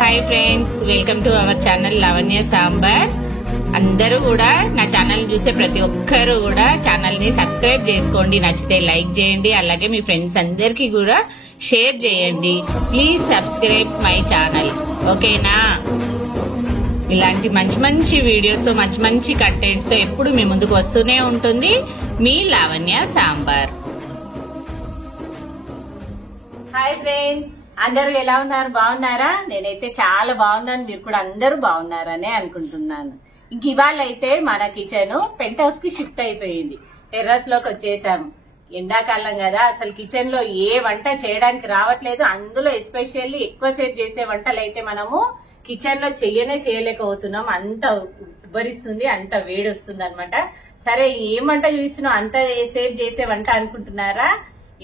Hi friends, welcome to our channel Lavanya sambar. అందరూ కూడా నా ఛానల్ చూసే ప్రతి ఒక్కరు కూడా ఛానల్ ని సబ్స్క్రైబ్ చేసుకోండి. నచ్చితే లైక్ చేయండి, అలాగే మీ ఫ్రెండ్స్ అందరికీ కూడా షేర్ చేయండి. ప్లీజ్ సబ్స్క్రైబ్ మై ఛానల్, ఓకేనా? ఇలాంటి మంచి మంచి వీడియోస్ తో మంచి మంచి కంటెంట్ తో ఎప్పుడు మీ ముందుకు వస్తూనే ఉంటుంది మీ లావణ్య సాంబార్. హాయ్ ఫ్రెండ్స్, అందరూ ఎలా ఉన్నారు? బాగున్నారా? నేనైతే చాలా బాగున్నాను, మీరు కూడా అందరూ బాగున్నారనే అనుకుంటున్నాను. ఇంక ఇవాళ అయితే మన కిచెన్ పెంట్ హౌస్ కి షిఫ్ట్ అయిపోయింది. టెర్రస్ లోకి వచ్చేసాము. ఎండాకాలం కదా, అసలు కిచెన్ లో ఏ వంట చేయడానికి రావట్లేదు. అందులో ఎస్పెషల్లీ ఎక్కువసేపు చేసే వంటలు అయితే మనము కిచెన్ లో చేయలేకపోతున్నాం. అంత ఉబ్బరిస్తుంది, అంత వేడి వస్తుంది అనమాట. సరే, ఏం వంట చూస్తున్నావు అంత సేపు చేసే వంట అనుకుంటున్నారా?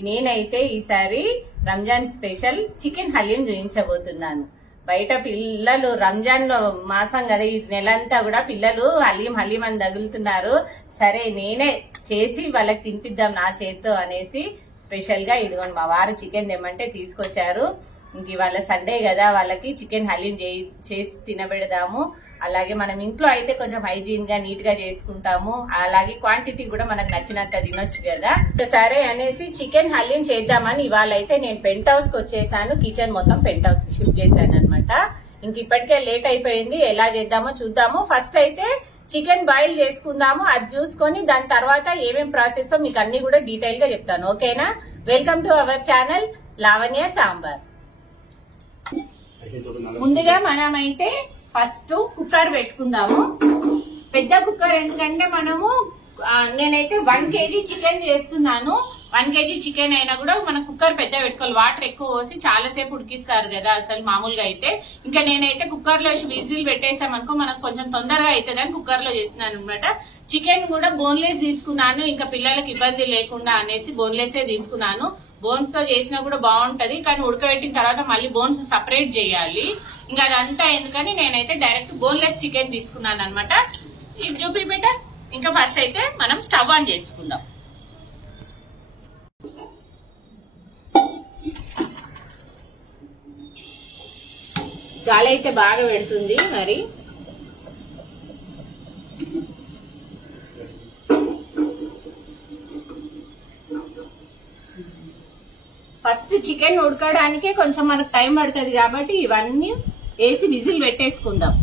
నేనైతే ఈసారి రంజాన్ స్పెషల్ చికెన్ హలీం చూపించబోతున్నాను. బయట పిల్లలు రంజాన్ లో మాసం కదా, ఈ నెలంతా కూడా పిల్లలు హలీం అని తగులుతున్నారు. సరే, నేనే చేసి వాళ్ళకి తినిపిద్దాం నా చేత్తో అనేసి స్పెషల్ గా ఇదిగోండి మా వారు చికెన్ తెమ్మంటే తీసుకొచ్చారు. ఇంక ఇవాళ సండే కదా, వాళ్ళకి చికెన్ హలీం చేసి తినబెడదాము. అలాగే మనం ఇంట్లో అయితే కొంచెం హైజీన్ గా నీట్ గా చేసుకుంటాము. అలాగే క్వాంటిటీ కూడా మనకు నచ్చినంత తినొచ్చు కదా. సరే అనేసి చికెన్ హలీం చేద్దామని ఇవాళ అయితే నేను పెంట్ హౌస్ కి వచ్చేసాను. కిచెన్ మొత్తం పెంట్ హౌస్ కి షిఫ్ట్ చేశాను అనమాట. ఇంక ఇప్పటికే లేట్ అయిపోయింది. ఎలా చేద్దామో చూద్దాము. ఫస్ట్ అయితే చికెన్ బాయిల్ చేసుకుందాము. అది చూసుకొని దాని తర్వాత ఏమేం ప్రాసెస్ మీకు అన్ని కూడా డీటెయిల్ గా చెప్తాను, ఓకేనా? Welcome to our channel Lavanya sambar. ముందుగా మనమైతే ఫస్ట్ కుక్కర్ పెట్టుకుందాము. పెద్ద కుక్కర్ ఎందుకంటే మనము నేనైతే 1 kg చికెన్ చేస్తున్నాను. 1 kg చికెన్ అయినా కూడా మన కుక్కర్ పెద్ద పెట్టుకోవాలి. వాటర్ ఎక్కువ పోసి చాలా సేపు ఉడికిస్తారు కదా అసలు మామూలుగా అయితే. ఇంకా నేనైతే కుక్కర్ లో విజిల్ పెట్టేసామనుకో మనకు కొంచెం తొందరగా అవుతుంది అని కుక్కర్ లో చేస్తున్నాను అనమాట. చికెన్ కూడా బోన్లెస్ తీసుకున్నాను, ఇంకా పిల్లలకు ఇబ్బంది లేకుండా అనేసి బోన్లెస్ తీసుకున్నాను. బోన్స్ తో చేసినా కూడా బాగుంటది, కానీ ఉడకబెట్టిన తర్వాత మళ్ళీ బోన్స్ సపరేట్ చేయాలి. ఇంకా అదంతా ఎందుకని నేనైతే డైరెక్ట్ బోన్లెస్ చికెన్ తీసుకున్నాను అనమాట. ఇది చూపిబెట్ట. ఇంకా ఫస్ట్ అయితే మనం స్టవ్ ఆన్ చేసుకుందాం. గాలి అయితే బాగా పెడుతుంది మరి. ఫస్ట్ చికెన్ ఉడకడానికే కొంచెం మనకు టైం పడుతుంది కాబట్టి ఇవన్నీ వేసి విజిల్ పెట్టేసుకుందాం.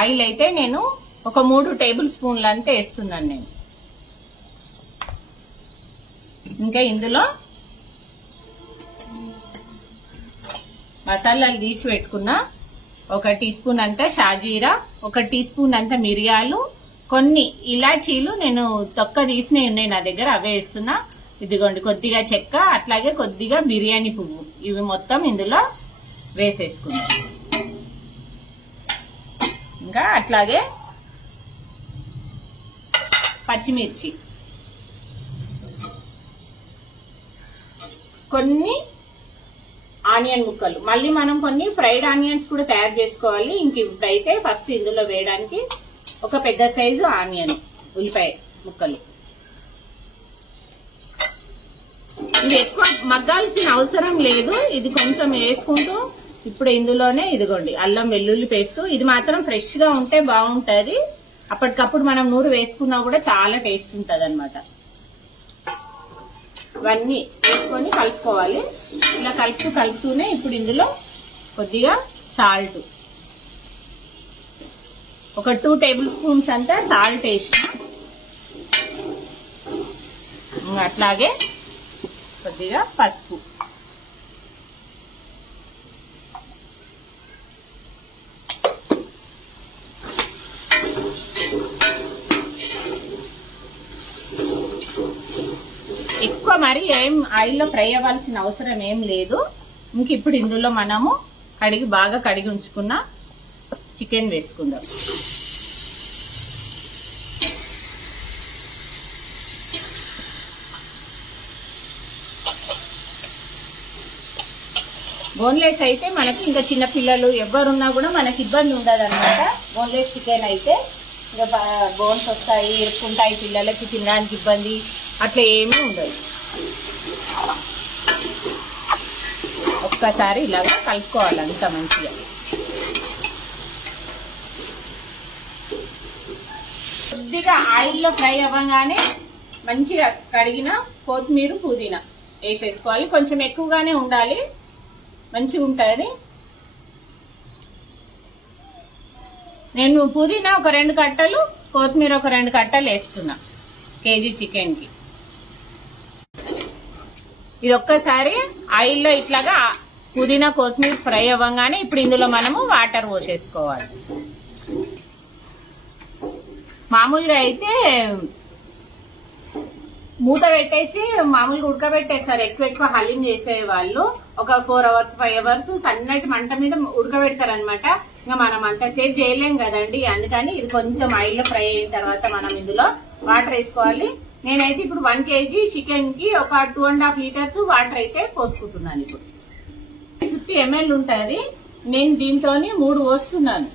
ఆయిల్ అయితే నేను ఒక 3 టేబుల్ స్పూన్లు అంతా వేస్తున్నాను నేను. ఇంకా ఇందులో మసాలాలు తీసి పెట్టుకున్నా. 1 టీ స్పూన్ అంతా షాజీరా, 1 టీ స్పూన్ అంతా మిరియాలు, కొన్ని ఇలాచీలు నేను తొక్క తీసినవి ఉన్నాయి నా దగ్గర, అవే వేస్తున్నా. ఇదిగోండి కొద్దిగా చెక్క, అట్లాగే కొద్దిగా బిర్యానీ పువ్వు, ఇవి మొత్తం ఇందులో వేసేసుకున్నాం. ఇంకా అట్లాగే పచ్చిమిర్చి, కొన్ని ఆనియన్ ముక్కలు, మళ్ళీ మనం కొన్ని ఫ్రైడ్ ఆనియన్స్ కూడా తయారు చేసుకోవాలి. ఇంక ఇప్పుడైతే ఫస్ట్ ఇందులో వేయడానికి ఒక పెద్ద సైజు ఆనియన్, ఉల్లిపాయ ముక్కలు. ఇది ఎక్కువ మగ్గాల్సిన అవసరం లేదు, ఇది కొంచెం వేసుకుంటూ ఇప్పుడు ఇందులోనే ఇదిగోండి అల్లం వెల్లుల్లి పేస్ట్. ఇది మాత్రం ఫ్రెష్ గా ఉంటే బాగుంటది, అప్పటికప్పుడు మనం నూరు వేసుకున్నా కూడా చాలా టేస్ట్ ఉంటది అనమాట. ఇవన్నీ వేసుకొని కలుపుకోవాలి. ఇలా కలుపుతూనే ఇప్పుడు ఇందులో కొద్దిగా సాల్ట్, ఒక 2 టేబుల్ స్పూన్స్ అంతా సాల్ట్ వేసి, అట్లాగే కొద్దిగా పసుపు, ఎక్కువ మరి ఏం ఆయిల్లో ఫ్రై అవ్వాల్సిన అవసరం ఏం లేదు. ఇంక ఇప్పుడు ఇందులో మనము బాగా కడిగి ఉంచుకున్న చికెన్ వేసుకుందాం. బోన్లెస్ అయితే మనకి ఇంకా చిన్న పిల్లలు ఎవరున్నా కూడా మనకి ఇబ్బంది ఉండదు అనమాట. బోన్లెస్ చికెన్ అయితే ఇంకా బోన్స్ వస్తాయి, ఇరుక్కుంటాయి, పిల్లలకి తినడానికి ఇబ్బంది అట్లా ఏమీ ఉండదు. ఒక్కసారి ఇలాగా కలుపుకోవాలి అంత మంచిగా. కొద్దిగా ఆయిల్లో ఫ్రై అవ్వగానే మంచిగా కడిగిన కొత్తిమీర పుదీనా వేసేసుకోవాలి. కొంచెం ఎక్కువగానే ఉండాలి, మంచిగా ఉంటుంది. నేను పుదీనా ఒక 2 కట్టలు, కొత్తిమీర ఒక 2 కట్టలు వేస్తున్నా కేజీ చికెన్కి. ఇది ఒక్కసారి ఆయిల్లో ఇట్లాగా పుదీనా కొత్తిమీర ఫ్రై అవ్వగానే ఇప్పుడు ఇందులో మనము వాటర్ పోసేసుకోవాలి. మామూలుగా అయితే మూత పెట్టేసి మామూలుగా ఉడకబెట్టేస్తారు. ఎక్కువ హలీం చేసే వాళ్ళు ఒక 4 అవర్స్ 5 అవర్స్ సన్నటి మంట మీద ఉడకబెడతారు అనమాట. ఇంకా మనం అంతసేపు చేయలేం కదండి, అందుకని ఇది కొంచెం ఆయిల్లో ఫ్రై అయిన తర్వాత మనం ఇందులో వాటర్ వేసుకోవాలి. నేనైతే ఇప్పుడు 1 kg చికెన్ కి ఒక 2.5 లీటర్స్ వాటర్ అయితే పోసుకుంటున్నాను. ఇప్పుడు 50 ml ఉంటుంది, నేను దీంతో 3 పోస్తున్నాను.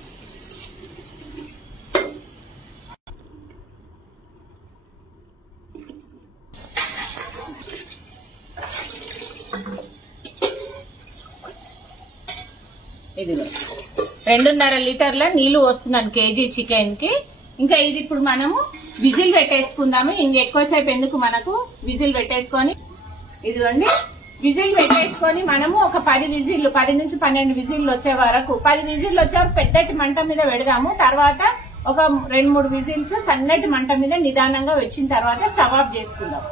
ఇదిగో 2.5 లీటర్ల నీళ్లు పోస్తున్నాను కేజీ చికెన్ కి. ఇంకా ఇది ఇప్పుడు మనము విజిల్ పెట్టేసుకుందాము. ఇంకెక్కువసేపు ఎందుకు మనకు, విజిల్ పెట్టేసుకొని ఇదిగోండి విజిల్ పెట్టేసుకొని మనము ఒక 10 నుంచి 12 విజిల్లు వచ్చే వరకు, 10 విజిల్లు వచ్చే వరకు పెద్దటి మంట మీద పెడదాము. తర్వాత ఒక 2-3 విజిల్స్ సన్నటి మంట మీద నిదానంగా వచ్చిన తర్వాత స్టవ్ ఆఫ్ చేసుకుందాం.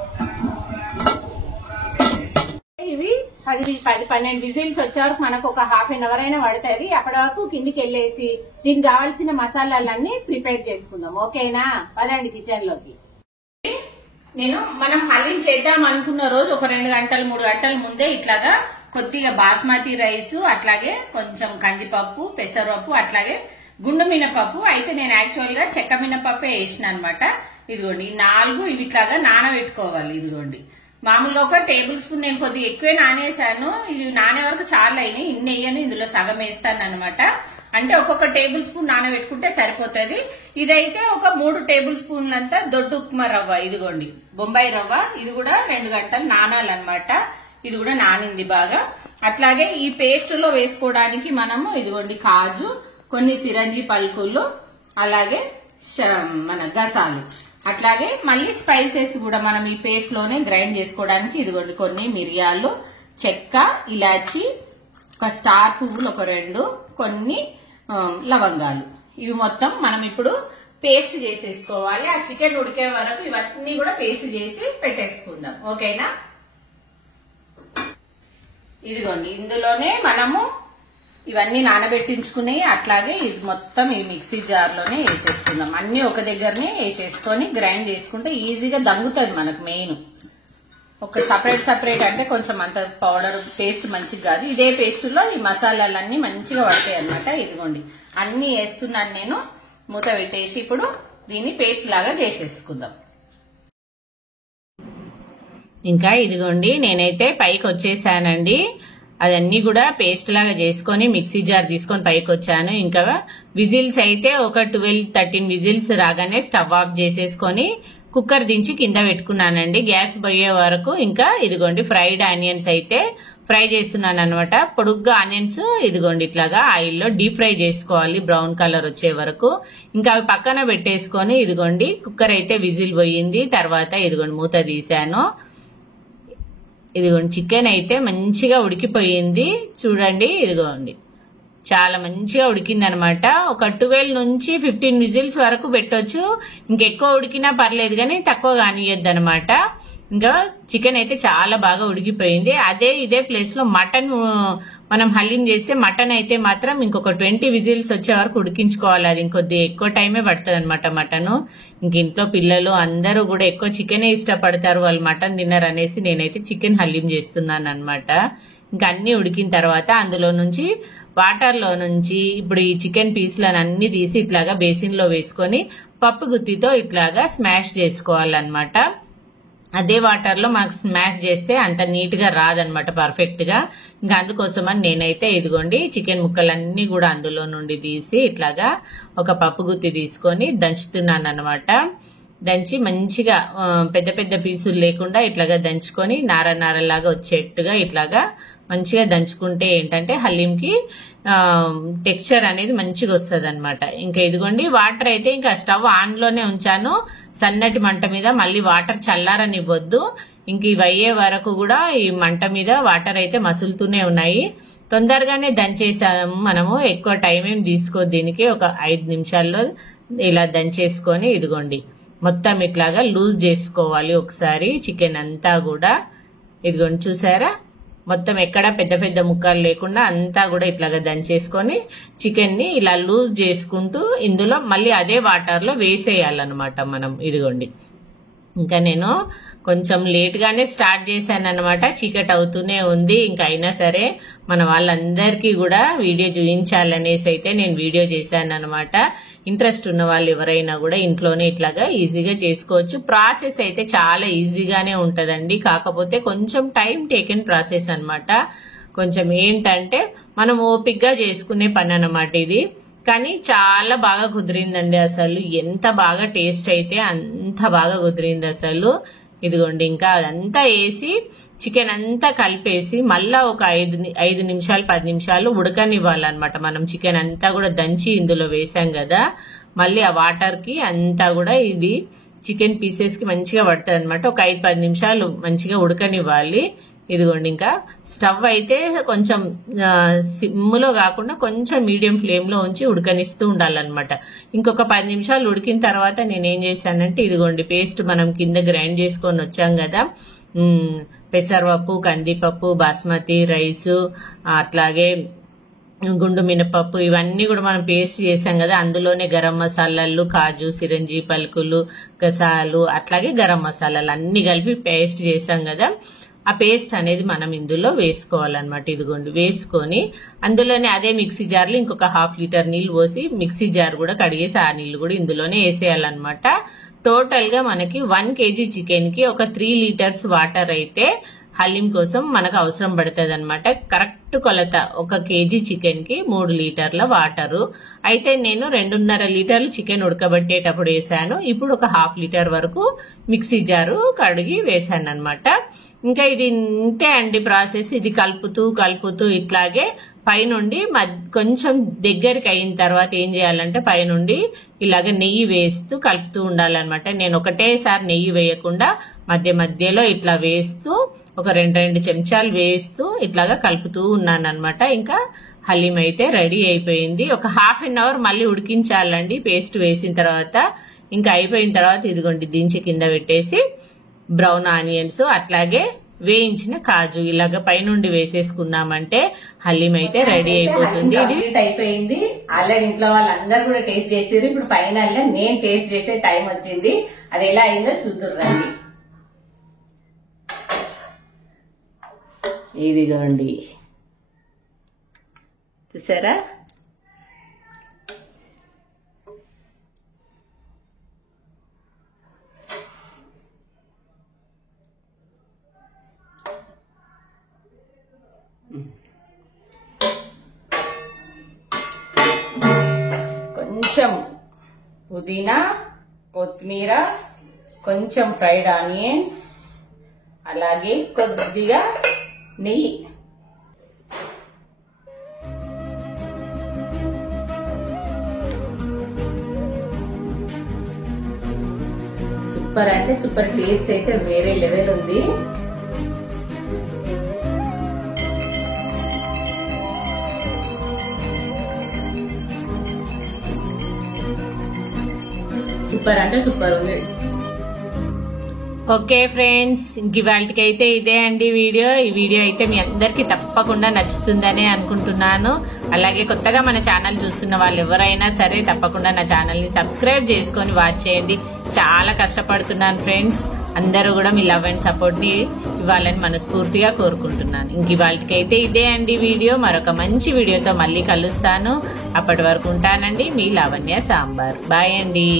ఇవి 10-12 విజిల్స్ వచ్చే వరకు మనకు ఒక హాఫ్ అన్ అవర్ అయినా పడుతుంది. అప్పటి వరకు కిందికి వెళ్ళేసి దీనికి కావాల్సిన మసాలాలన్నీ ప్రిపేర్ చేసుకుందాం. ఓకేనా? పదండి కిచెన్ లోకి. మనం హలీం చేద్దాం అనుకున్న రోజు ఒక 2 గంటలు 3 గంటల ముందే ఇట్లాగా కొద్దిగా బాస్మతి రైస్, అట్లాగే కొంచెం కందిపప్పు, పెసరపప్పు, అట్లాగే గుండు మినపప్పు. అయితే నేను యాక్చువల్ గా చెక్క మినపప్పే వేసిన అనమాట. ఇదిగోండి 4 ఇవి ఇట్లాగా నానబెట్టుకోవాలి. ఇదిగోండి మామూలుగా ఒక టేబుల్ స్పూన్, నేను కొద్దిగా ఎక్కువే నానేసాను. ఇది నానే వరకు చాలా అయినాయి, ఇన్ని వేయను, ఇందులో సగం వేస్తాను అనమాట. అంటే ఒక్కొక్క టేబుల్ స్పూన్ నానబెట్టుకుంటే సరిపోతుంది. ఇదైతే ఒక 3 టేబుల్ స్పూన్లంతా దొడ్డు ఉప్మా రవ్వ, ఇదిగోండి బొంబాయి రవ్వ. ఇది కూడా 2 గంటలు నానాలన్నమాట. ఇది కూడా నానింది బాగా. అట్లాగే ఈ పేస్ట్ లో వేసుకోవడానికి మనము ఇదిగోండి కాజు, కొన్ని సిరంజి పలుకులు, అలాగే మన గసాలు, అట్లాగే మళ్ళీ స్పైసెస్ కూడా మనం ఈ పేస్ట్ లోనే గ్రైండ్ చేసుకోవడానికి ఇదిగోండి కొన్ని మిరియాలు, చెక్క, ఇలాచి, ఒక స్టార్ పువ్వులు ఒక 2, కొన్ని లవంగాలు. ఇవి మొత్తం మనం ఇప్పుడు పేస్ట్ చేసేసుకోవాలి. ఆ చికెన్ ఉడికే వరకు ఇవన్నీ కూడా పేస్ట్ చేసి పెట్టేసుకుందాం. ఓకేనా? ఇదిగోండి ఇందులోనే మనము ఇవన్నీ నానబెట్టించుకుని అట్లాగే ఇది మొత్తం ఈ మిక్సీ జార్ లోనే వేసేసుకుందాం. అన్ని ఒక దగ్గరనే వేసేసుకొని గ్రైండ్ చేసుకుంటే ఈజీగా దంగుతుంది మనకు. మెయిన్ ఒక సపరేట్ అంటే కొంచెం అంత పౌడర్ పేస్ట్ మంచిగా కాదు. ఇదే పేస్ట్ లో ఈ మసాలాలన్నీ మంచిగా పడతాయి అనమాట. ఇదిగోండి అన్ని వేస్తున్నాను నేను. మూత పెట్టేసి ఇప్పుడు దీన్ని పేస్ట్ లాగా చేసేసుకుందాం. ఇంకా ఇదిగోండి నేనైతే పైకి వచ్చేసానండి. అదన్నీ కూడా పేస్ట్ లాగా చేసుకొని మిక్సీ జార్ తీసుకొని పైకి వచ్చాను. ఇంకా విజిల్స్ అయితే ఒక 12-13 విజిల్స్ రాగానే స్టవ్ ఆఫ్ చేసేసుకొని కుక్కర్ దించి కింద పెట్టుకున్నానండి గ్యాస్ పోయే వరకు. ఇంకా ఇదిగోండి ఫ్రైడ్ ఆనియన్స్ అయితే ఫ్రై చేస్తున్నాను అనమాట. పొడుగ్గా ఆనియన్స్ ఇదిగోండి ఇట్లాగా ఆయిల్లో డీప్ ఫ్రై చేసుకోవాలి బ్రౌన్ కలర్ వచ్చే వరకు. ఇంకా అవి పక్కన పెట్టేసుకొని ఇదిగోండి కుక్కర్ అయితే విజిల్ పోయింది. తర్వాత ఇదిగోండి మూత తీసాను. ఇదిగోండి చికెన్ అయితే మంచిగా ఉడికిపోయింది చూడండి. ఇదిగోండి చాలా మంచిగా ఉడికింది అనమాట. ఒక 12 నుంచి 15 విజిల్స్ వరకు పెట్టొచ్చు. ఇంకెక్కువ ఉడికినా పర్లేదు కానీ తక్కువ కానియద్దు అనమాట. ఇంకా చికెన్ అయితే చాలా బాగా ఉడికిపోయింది. ఇదే ప్లేస్ లో మటన్ మనం హలీం చేస్తే మటన్ అయితే మాత్రం ఇంకొక 20 విజిల్స్ వచ్చే వరకు ఉడికించుకోవాలి. అది ఇంకొద్ది ఎక్కువ టైమే పడుతుంది అనమాట మటన్. ఇంక ఇంట్లో పిల్లలు అందరూ కూడా ఎక్కువ చికెనే ఇష్టపడతారు, వాళ్ళు మటన్ తిన్నారు అనేసి నేనైతే చికెన్ హలీం చేస్తున్నాను అనమాట. ఇంకా అన్ని ఉడికిన తర్వాత అందులో నుంచి వాటర్ లో నుంచి ఇప్పుడు ఈ చికెన్ పీస్లను అన్ని తీసి ఇట్లాగా బేసిన్ లో వేసుకొని పప్పు గుత్తితో ఇట్లాగా స్మాష్ చేసుకోవాలన్నమాట. అదే వాటర్ లో మనకు స్మాష్ చేస్తే అంత నీట్ గా రాదనమాట పర్ఫెక్ట్ గా. ఇంకా అందుకోసమని నేనైతే ఇదిగోండి చికెన్ ముక్కలన్నీ కూడా అందులో నుండి తీసి ఇట్లాగా ఒక పప్పు గుత్తి తీసుకొని దంచుతున్నాను అనమాట. దంచి మంచిగా పెద్ద పెద్ద పీసులు లేకుండా ఇట్లాగా దంచుకొని నార నారలాగా వచ్చేట్టుగా ఇట్లాగా మంచిగా దంచుకుంటే ఏంటంటే హలీంకి టెక్స్చర్ అనేది మంచిగా వస్తుంది అనమాట. ఇంకా ఇదిగోండి వాటర్ అయితే ఇంకా స్టవ్ ఆన్ లోనే ఉంచాను సన్నటి మంట మీద. మళ్ళీ వాటర్ చల్లారనివ్వద్దు. ఇంక ఇవి అయ్యే వరకు కూడా ఈ మంట మీద వాటర్ అయితే మసులుతూనే ఉన్నాయి. తొందరగానే దంచేసాము మనము, ఎక్కువ టైం ఏం తీసుకోదు దీనికి. ఒక 5 నిమిషాల్లో ఇలా దంచేసుకొని ఇదిగోండి మొత్తం ఇట్లాగా లూజ్ చేసుకోవాలి ఒకసారి చికెన్ అంతా కూడా. ఇదిగోండి చూసారా, మొత్తం ఎక్కడ పెద్ద పెద్ద ముక్కలు లేకుండా అంతా కూడా ఇట్లాగా దంచేసుకొని చికెన్ ని ఇలా లూజ్ చేసుకుంటూ ఇందులో మళ్ళీ అదే వాటర్ లో వేసేయాలన్నమాట మనం. ఇదిగోండి ఇంకా నేను కొంచెం లేట్ గానే స్టార్ట్ చేశాను అనమాట, చీకటి అవుతూనే ఉంది. ఇంకా అయినా సరే మన వాళ్ళందరికీ కూడా వీడియో చూపించాలనేసి అయితే నేను వీడియో చేశాను అనమాట. ఇంట్రెస్ట్ ఉన్న వాళ్ళు ఎవరైనా కూడా ఇంట్లోనే ఇట్లాగా ఈజీగా చేసుకోవచ్చు. ప్రాసెస్ అయితే చాలా ఈజీగానే ఉంటదండి, కాకపోతే కొంచెం టైం టేకెన్ ప్రాసెస్ అనమాట. కొంచెం ఏంటంటే మనం ఓపిక్గా చేసుకునే పని అనమాట ఇది. కానీ చాలా బాగా కుదిరిందండి, అసలు ఎంత బాగా టేస్ట్ అయితే అంత బాగా కుదిరింది అసలు. ఇదిగోండి ఇంకా అదంతా వేసి చికెన్ అంతా కలిపేసి మళ్ళా ఒక 5 నిమిషాలు 10 నిమిషాలు ఉడకనివ్వాలన్నమాట. మనం చికెన్ అంతా కూడా దంచి ఇందులో వేసాం కదా, మళ్ళీ ఆ వాటర్ కి అంతా కూడా ఇది చికెన్ పీసెస్ కి మంచిగా పడుతుంది అనమాట. ఒక 5-10 నిమిషాలు మంచిగా ఉడకనివ్వాలి. ఇదిగోండి ఇంకా స్టవ్ అయితే కొంచెం సిమ్లో కాకుండా కొంచెం మీడియం ఫ్లేమ్ లో ఉంచి ఉడకనిస్తూ ఉండాలన్నమాట. ఇంకొక 10 నిమిషాలు ఉడికిన తర్వాత నేనేం చేశానంటే ఇదిగోండి పేస్ట్ మనం కింద గ్రైండ్ చేసుకొని వచ్చాం కదా, పెసరపప్పు, కందిపప్పు, బాస్మతి రైస్, అట్లాగే గుండు మినపప్పు, ఇవన్నీ కూడా మనం పేస్ట్ చేసాం కదా. అందులోనే గరం మసాలాలు, కాజు, సిరంజి పలుకులు, గసాలు, అట్లాగే గరం మసాలాలు అన్ని కలిపి పేస్ట్ చేసాం కదా. ఆ పేస్ట్ అనేది మనం ఇందులో వేసుకోవాలన్నమాట. ఇదిగోండి వేసుకొని అందులోనే అదే మిక్సీ జార్లో ఇంకొక 1/2 లీటర్ నీళ్ళు పోసి మిక్సీ జార్ కూడా కడిగేసి ఆ నీళ్ళు కూడా ఇందులోనే వేసేయాలన్నమాట. టోటల్ గా మనకి 1 kg చికెన్ కి ఒక 3 లీటర్స్ వాటర్ అయితే హలీం కోసం మనకు అవసరం పడుతుంది అనమాట. కరెక్ట్ కొలత 1 kg చికెన్ కి 3 లీటర్ల వాటరు. అయితే నేను 2.5 లీటర్లు చికెన్ ఉడకబెట్టేటప్పుడు వేసాను. ఇప్పుడు ఒక 1/2 లీటర్ వరకు మిక్సీ జారు కడిగి వేసాను అనమాట. ఇంకా ఇది ఇంతే అండి ప్రాసెస్. ఇది కలుపుతూ ఇట్లాగే పైనుండి కొంచెం దగ్గరికి అయిన తర్వాత ఏం చేయాలంటే పైనుండి ఇలాగ నెయ్యి వేస్తూ కలుపుతూ ఉండాలన్నమాట. నేను ఒకటేసారి నెయ్యి వేయకుండా మధ్యలో ఇట్లా వేస్తూ ఒక 2 చెంచాలు వేస్తూ ఇట్లాగా కలుపుతూ ఉన్నాను అనమాట. ఇంకా హలీం అయితే రెడీ అయిపోయింది. ఒక 1/2 అవర్ మళ్ళీ ఉడికించాలండి పేస్ట్ వేసిన తర్వాత. ఇంకా అయిపోయిన తర్వాత ఇదిగోండి దించి కింద పెట్టేసి బ్రౌన్ ఆనియన్స్ అట్లాగే వేయించిన కాజు ఇలాగ పైనుండి వేసేసుకున్నామంటే హలీం అయితే రెడీ అయిపోతుంది. ఇది అయిపోయింది. ఆల్రెడీ ఇంట్లో వాళ్ళందరూ కూడా టేస్ట్ చేసారు. ఇప్పుడు ఫైనల్ గా నేను టేస్ట్ చేసే టైం వచ్చింది. అది ఎలా అయిందో చూద్దురండి. ఇదిగోండి చూసారా, కొంచెం పుదీనా, కొత్తిమీర, కొంచెం ఫ్రైడ్ ఆనియన్స్, అలాగే కొద్దిగా నెయ్యి. సూపర్ అంటే సూపర్, టేస్ట్ అయితే వేరే లెవెల్ ఉంది. సూపర్ అంటే సూపర్ ఉంది. ఓకే ఫ్రెండ్స్, ఇంక ఇవాళకైతే ఇదే అండి వీడియో. ఈ వీడియో అయితే మీ అందరికీ తప్పకుండా నచ్చుతుందనే అనుకుంటున్నాను. అలాగే కొత్తగా మన ఛానల్ చూస్తున్న వాళ్ళు ఎవరైనా సరే తప్పకుండా నా ఛానల్ని సబ్స్క్రైబ్ చేసుకొని వాచ్ చేయండి. చాలా కష్టపడుతున్నాను ఫ్రెండ్స్. అందరూ కూడా మీ లవ్ అండ్ సపోర్ట్ని ఇవ్వాలని మనస్ఫూర్తిగా కోరుకుంటున్నాను. ఇంక ఇవాళకైతే ఇదే అండి వీడియో. మరొక మంచి వీడియోతో మళ్ళీ కలుస్తాను. అప్పటి వరకు ఉంటానండి, మీ లావణ్య సాంబార్. బాయ్ అండి.